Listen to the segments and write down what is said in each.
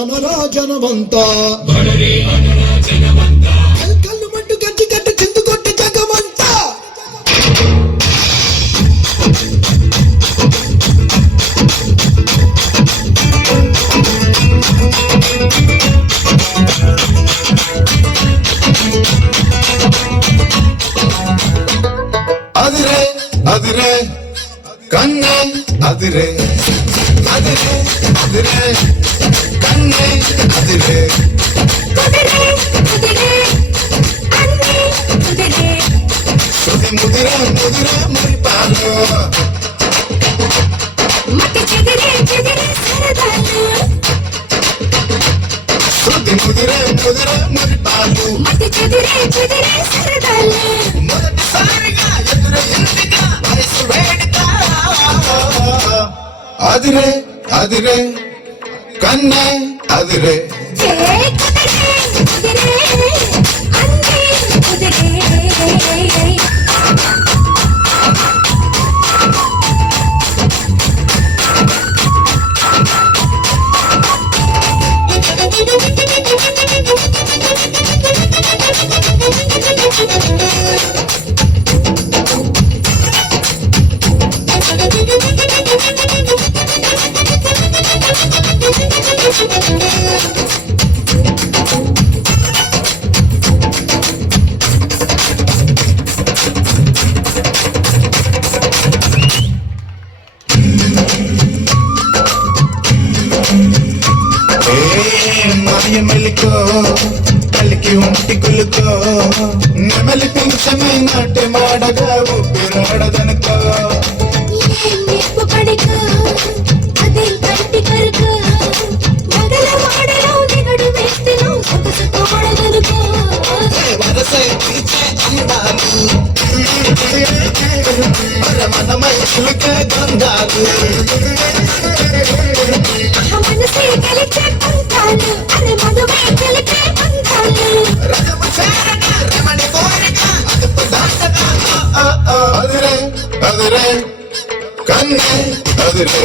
అనరా జనమంత కళ్ళు మట్టు గజ్జి కట్టు చిందు కొట్టి జగమంత అదిరే అదిరే కన్నే అదిరే అదిరే అదిరే కన్నే అదిరే ముదిరే ముదిరే మురిపాలు శృతి ముదిరే ముదిరే మురిపాలు మొదటిసారిగా ఎదురయ్యిందిగా వయసు వేడుక అదిరే అదిరే కన్నే అదిరే మెలికో కలికి ఉంటి కులుకో నెమలి పింఛమే నాటి మాడగా ఊపిరాడదనుకో మనమై చిలుకే గంధాలు అదిరే అదిరే కన్నే అదిరే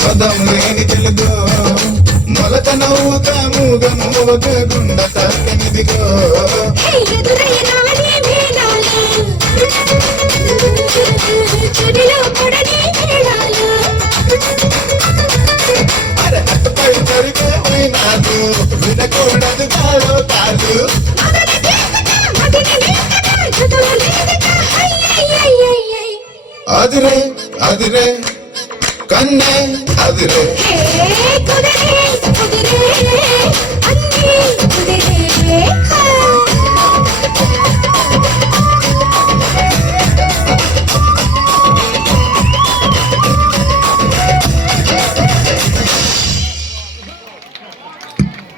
పదం లేని తెలుగో మొలక నవ్వుక మూగ మూగ గుండ తాకనిదిగో అరే అటుపై జరిగే పోయినాదు వినకూడదు కాదు కాదు అదిరే అదిరే కన్నే అదిరే